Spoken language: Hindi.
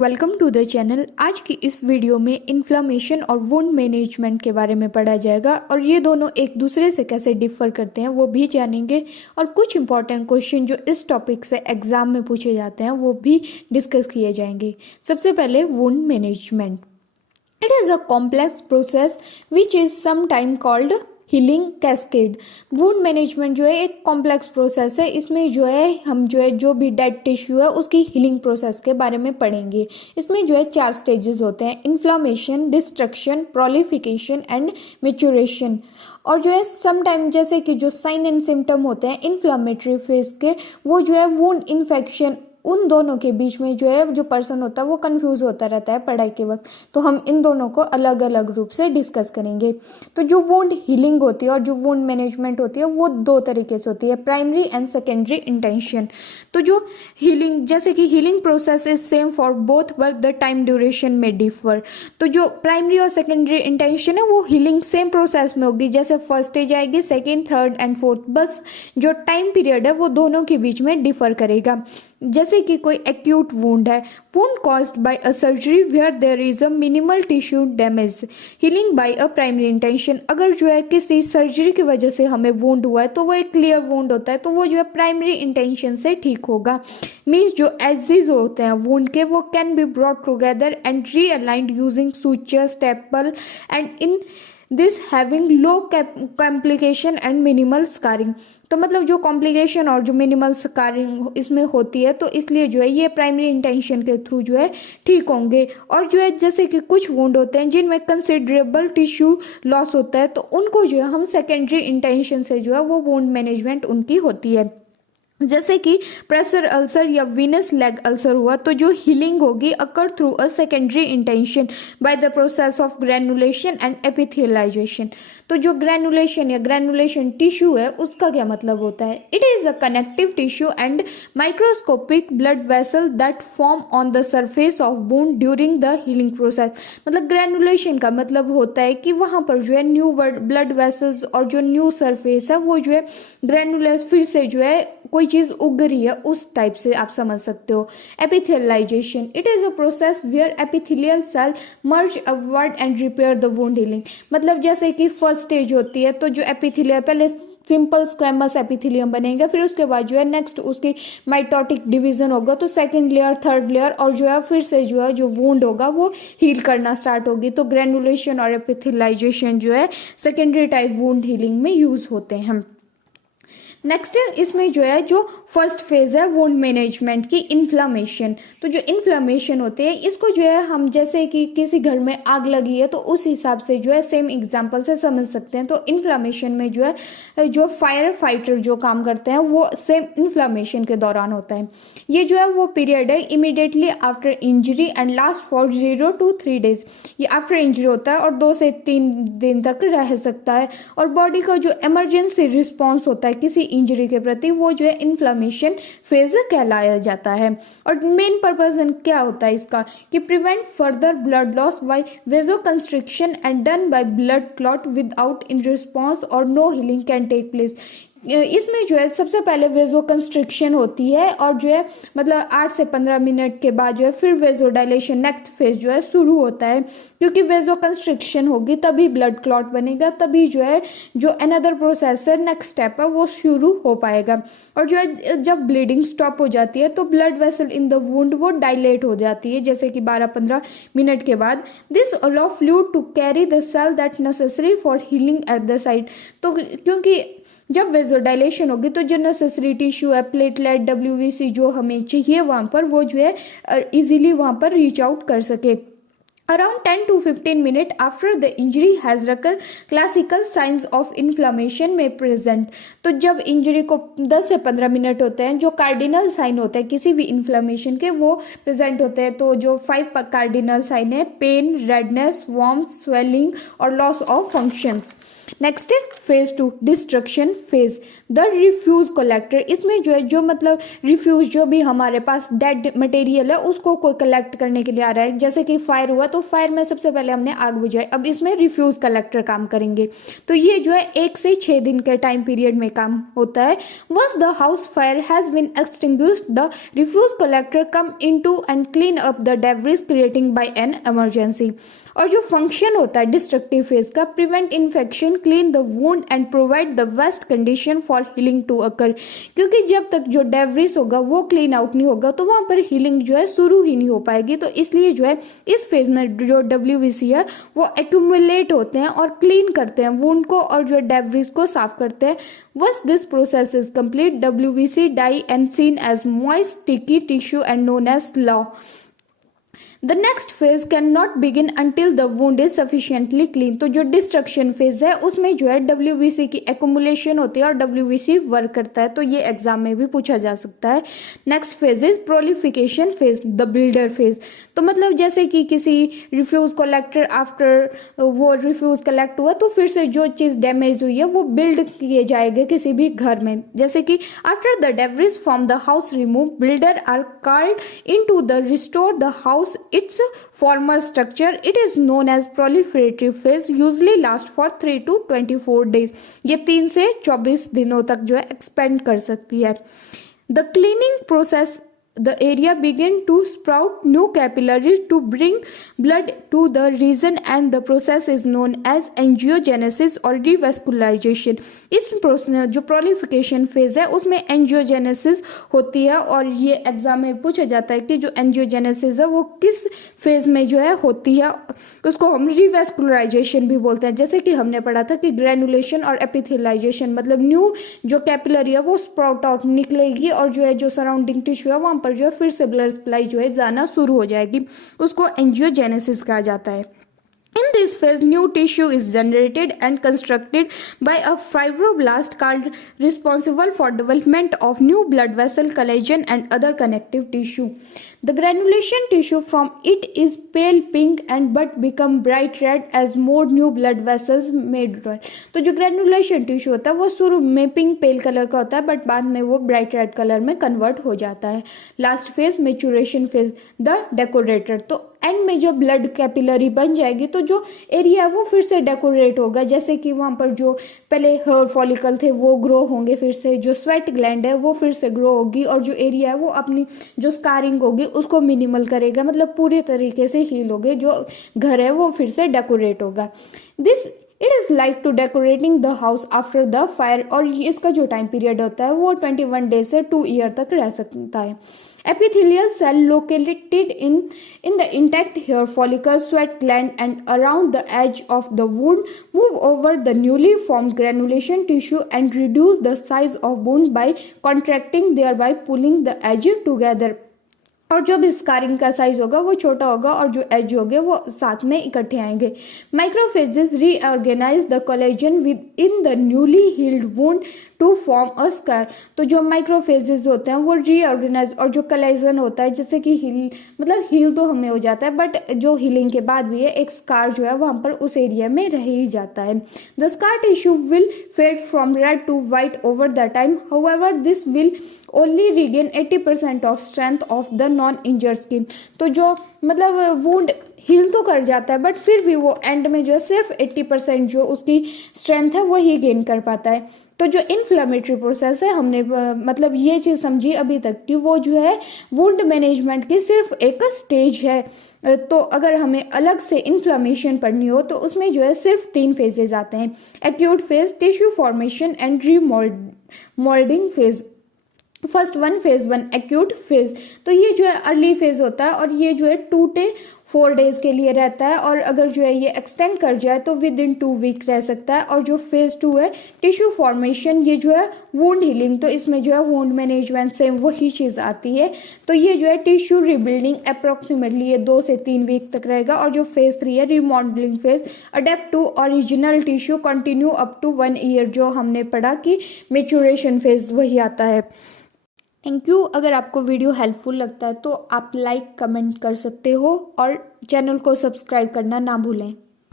Welcome to the channel. आज की इस वीडियो में इन्फ्लामेशन और वुंड मैनेजमेंट के बारे में पढ़ा जाएगा और ये दोनों एक दूसरे से कैसे डिफर करते हैं वो भी जानेंगे और कुछ इंपॉर्टेंट क्वेश्चन जो इस टॉपिक से एग्जाम में पूछे जाते हैं वो भी डिस्कस किए जाएंगे। सबसे पहले wound management. It is a complex process which is sometime called healing cascade. Wound management जो है एक कॉम्प्लेक्स प्रोसेस है। इसमें जो है हम जो भी डेड टिश्यू है उसकी हीलिंग प्रोसेस के बारे में पढ़ेंगे। इसमें जो है 4 स्टेजेस होते हैं: inflammation, destruction, proliferation and maturation. और जो है समटाइम जैसे कि जो साइन एंड सिम्टम होते हैं इन्फ्लामेटरी फेज के, वो जो है वुंड इन्फेक्शन, उन दोनों के बीच में जो है जो पर्सन होता है वो कंफ्यूज होता रहता है पढ़ाई के वक्त। तो हम इन दोनों को अलग अलग रूप से डिस्कस करेंगे। तो जो वुंड हीलिंग होती है और जो वुंड मैनेजमेंट होती है वो 2 तरीके से होती है, प्राइमरी एंड सेकेंडरी इंटेंशन। तो जो हीलिंग, जैसे कि healing process is same for both but the time duration में डिफर। तो जो प्राइमरी और सेकेंडरी इंटेंशन है वो हीलिंग सेम प्रोसेस में होगी, जैसे फर्स्ट स्टेज आएगी, सेकेंड, थर्ड एंड फोर्थ, बस जो टाइम पीरियड है वो दोनों के बीच में डिफर करेगा। जैसे कि कोई एक्यूट वुंड है, wound caused by a surgery where there is a minimal tissue damage, healing by a primary intention. अगर जो है किसी सर्जरी की वजह से हमें वुंड हुआ है तो वो एक क्लियर वुंड होता है, तो वो जो है प्राइमरी इंटेंशन से ठीक होगा। मीन्स जो एजेस होते हैं वुंड के वो can be brought together and realigned using suture, staple and in this having low complication and minimal scarring. तो मतलब जो कॉम्प्लिकेशन और जो मिनिमल स्कारिंग इसमें होती है, तो इसलिए जो है ये प्राइमरी इंटेंशन के थ्रू जो है ठीक होंगे। और जो है जैसे कि कुछ वुंड होते हैं जिनमें कंसिडरेबल टिश्यू लॉस होता है, तो उनको जो है हम सेकेंडरी इंटेंशन से जो है वो वुंड मैनेजमेंट उनकी होती है। जैसे कि प्रेशर अल्सर या वीनस लेग अल्सर हुआ, तो जो हीलिंग होगी occur through a secondary intention by the process of granulation and epithelialization. तो जो ग्रेनुलेशन या ग्रेनुलेशन टिश्यू है उसका क्या मतलब होता है? It is a connective tissue and microscopic blood vessel that form on the surface of bone during the healing process. मतलब ग्रेनुलेशन का मतलब होता है कि वहां पर जो है न्यू ब्लड वेसल्स और जो न्यू सरफेस है वो जो है ग्रेनुलस, फिर से जो है कोई चीज उग रही है उस टाइप से आप समझ सकते हो। Epithelialization, it is a process where epithelial cell merge upward and repair the wound healing. मतलब जैसे कि फर्स्ट स्टेज होती है तो जो एपिथेलियल, पहले सिंपल स्क्वेमस एपिथेलियम बनेगा, फिर उसके बाद जो है नेक्स्ट उसकी माइटोटिक डिवीजन होगा, तो सेकंड लेयर, थर्ड लेयर, और जो है फिर से जो है जो वुंड होगा वो हील करना स्टार्ट होगी। तो ग्रेनुलेशन और एपिथेलाइजेशन जो है सेकेंडरी टाइप वुंड हीलिंग में यूज होते हैं। नेक्स्ट इसमें जो है जो फर्स्ट फेज है वुंड मैनेजमेंट की, इन्फ्लामेशन। तो जो इन्फ्लामेशन होते हैं इसको जो है हम जैसे कि किसी घर में आग लगी है तो उस हिसाब से जो है सेम एग्जांपल से समझ सकते हैं। तो इन्फ्लामेशन में जो है जो फायर फाइटर जो काम करते हैं वो सेम इन्फ्लामेशन के दौरान होता है। ये जो है वो पीरियड है immediately after injury and last for 0 to 3 days। ये आफ्टर इंजरी होता है और 2 से 3 दिन तक रह सकता है। और बॉडी का जो इमरजेंसी रिस्पॉन्स होता है किसी इंजरी के प्रति वो जो है इन्फ्लामेशन फेज कहलाया जाता है। और मेन पर्पस क्या होता है इसका कि prevent further blood loss by vasoconstriction and done by blood clot without in response और no healing can take place. इसमें जो है सबसे पहले वेजो कंस्ट्रिक्शन होती है और जो है मतलब 8 से 15 मिनट के बाद जो है फिर वेजो डायलेशन नेक्स्ट फेज जो है शुरू होता है, क्योंकि वेजो कंस्ट्रिक्शन होगी तभी ब्लड क्लॉट बनेगा, तभी जो है जो अनदर प्रोसेस है नेक्स्ट स्टेप है वो शुरू हो पाएगा। और जो है जब ब्लीडिंग स्टॉप हो जाती है तो blood vessel in the wound वो डायलेट हो जाती है, जैसे कि 12-15 मिनट के बाद। This allow fluid to carry the cell that necessary for healing at the site. तो क्योंकि जब वेजोडाइलेशन होगी तो जो नेसेसरी टिश्यू है, प्लेटलेट, डब्ल्यूबीसी जो हमें चाहिए वहां पर वो जो है इजीली वहां पर रीच आउट कर सके। Around 10 to 15 minutes after the injury has occurred, classical signs of inflammation may present। तो जब इंजरी को 10 से 15 मिनट होते हैं जो कार्डिनल साइन होते हैं किसी भी इन्फ्लामेशन के वो प्रेजेंट होते हैं। तो जो 5 कार्डिनल साइन है पेन, रेडनेस, वार्मथ, स्वेलिंग और लॉस ऑफ फंक्शंस। नेक्स्ट है phase 2, destruction phase, the refuse collector. इसमें जो है जो मतलब रिफ्यूज जो भी हमारे पास डेड मटेरियल है उसको कोई कलेक्ट करने के लिए आ रहा है, जैसे कि फायर हुआ तो फायर में सबसे पहले हमने आग बुझाई, अब इसमें रिफ्यूज कलेक्टर काम करेंगे। तो ये जो है 1 से 6 दिन के टाइम पीरियड में काम होता है। Once the house fire has been extinguished the refuse collector come into and clean up the debris creating by an emergency. और जो फंक्शन होता है डिस्ट्रक्टिव फेज का, prevent infection, clean the wound and provide the best condition for healing to occur. क्योंकि जब तक जो डेब्रिस होगा वो क्लीन आउट नहीं होगा तो वहां पर हीलिंग जो है शुरू ही नहीं हो पाएगी। तो इसलिए जो है इस फेज में जो WBC है वो एक्यूमुलेट होते हैं और क्लीन करते हैं वुंड को और जो डेब्रिस को साफ करते हैं। Once this process is complete WBC die and seen as moist sticky tissue and known as law. The next phase can not begin until the wound is sufficiently clean. तो जो डिस्ट्रक्शन फेज है उसमें जो है WBC की एक्यूमुलेशन होती है और WBC वर्क करता है। तो ये एग्जाम में भी पूछा जा सकता है। Next phase is proliferation phase, the builder phase. तो मतलब जैसे कि किसी रिफ्यूज कलेक्टर आफ्टर वो रिफ्यूज कलेक्ट हुआ तो फिर से जो चीज़ डैमेज हुई है वो बिल्ड किए जाएंगे किसी भी घर में। जैसे कि after the debris from the house remove, builder are called in to the restore the house its former structure. It is known as proliferative phase, usually last for 3 to 24 days. ये 3 से 24 दिनों तक जो है एक्सपेंड कर सकती है। The cleaning process, the area begin to sprout new capillaries to bring blood to the region and the process is known as angiogenesis or revascularization. इस प्रोसेस जो प्रोलिफिकेशन फेज है उसमें एंजियोजेनेसिस होती है और ये एग्जाम में पूछा जाता है कि जो एंजियोजेनेसिस है वो किस फेज में जो है होती है। उसको हम रिवेस्कुलराइजेशन भी बोलते हैं। जैसे कि हमने पढ़ा था कि ग्रेनुलेशन और एपिथेलाइजेशन मतलब न्यू जो कैपिलरी है वो स्प्राउट आउट निकलेगी और जो है जो सराउंडिंग टिश्यू है वहां पर जो है फिर से ब्लड सप्लाई जो है जाना शुरू हो जाएगी। उसको एंजियोजेनेसिस कहा जाता है। In this phase, new tissue is generated and constructed by a fibroblast called responsible for development of new blood vessel, collagen and other connective tissue. The granulation tissue from it is pale pink and but become bright red as more new blood vessels made grow. तो जो granulation tissue होता है वो शुरू में पिंक पेल कलर का होता है बट बाद में वो ब्राइट रेड कलर में कन्वर्ट हो जाता है। Last phase maturation phase, the decorator. तो एंड में जो ब्लड कैपिलरी बन जाएगी तो जो एरिया है वो फिर से डेकोरेट होगा। जैसे कि वहाँ पर जो पहले हेयर फॉलिकल थे वो ग्रो होंगे, फिर से जो स्वेट ग्लैंड है वो फिर से ग्रो होगी और जो एरिया है वो अपनी जो स्कारिंग होगी उसको मिनिमल करेगा, मतलब पूरी तरीके से हील होगे। जो घर है वो फिर से डेकोरेट होगा। This it is like to decorating the house after the fire. और इसका जो टाइम पीरियड होता है वो 21 डेज से 2 ईयर तक रह सकता है। Epithelial cell located in the intact hair follicle, sweat gland and around the edge of the wound move over the newly formed granulation tissue and reduce the size of wound by contracting, thereby pulling the edge together. और जो भी स्कारिंग का साइज होगा वो छोटा होगा और जो एज होंगे वो साथ में इकट्ठे आएंगे। Macrophages reorganise the collagen within the newly healed wound to form a scar. तो जो माइक्रोफेजेस होते हैं वो रीऑर्गेनाइज और जो कोलेजन होता है जैसे कि हील तो हमें हो जाता है बट जो हीलिंग के बाद भी है एक स्कार जो है वहाँ पर उस एरिया में रह ही जाता है। The scar tissue will fade from red to white over the time, however this will only regain 80% of strength of the non injured skin. तो जो मतलब वुंड हील तो कर जाता है बट फिर भी वो एंड में जो है सिर्फ 80% जो उसकी स्ट्रेंथ है वो ही गेन कर पाता है। तो जो इन्फ्लेमेटरी प्रोसेस है हमने मतलब ये चीज़ समझी अभी तक कि वो जो है वुंड मैनेजमेंट की सिर्फ एक स्टेज है। तो अगर हमें अलग से इन्फ्लेमेशन पढ़नी हो तो उसमें जो है सिर्फ 3 फेजेज आते हैं। Acute phase, tissue formation and remoulding phase. First one phase 1 acute phase. तो ये जो है अर्ली फेज होता है और ये जो है 2 से 4 डेज के लिए रहता है और अगर जो है ये एक्सटेंड कर जाए तो विद इन 2 वीक रह सकता है। और जो फेज 2 है टिश्यू फॉर्मेशन, ये जो है वुंड हीलिंग। तो इसमें जो है वुंड मैनेजमेंट सेम वही चीज़ आती है। तो ये जो है टिश्यू रिबिल्डिंग अप्रोक्सीमेटली ये 2 से 3 वीक तक रहेगा। और जो फेज 3 है remodelling phase, adapt to original tissue, continue up to 1 year. जो हमने पढ़ा कि मेचुरेशन फेज वही आता है। Thank you. अगर आपको वीडियो हेल्पफुल लगता है तो आप लाइक कमेंट कर सकते हो और चैनल को सब्सक्राइब करना ना भूलें।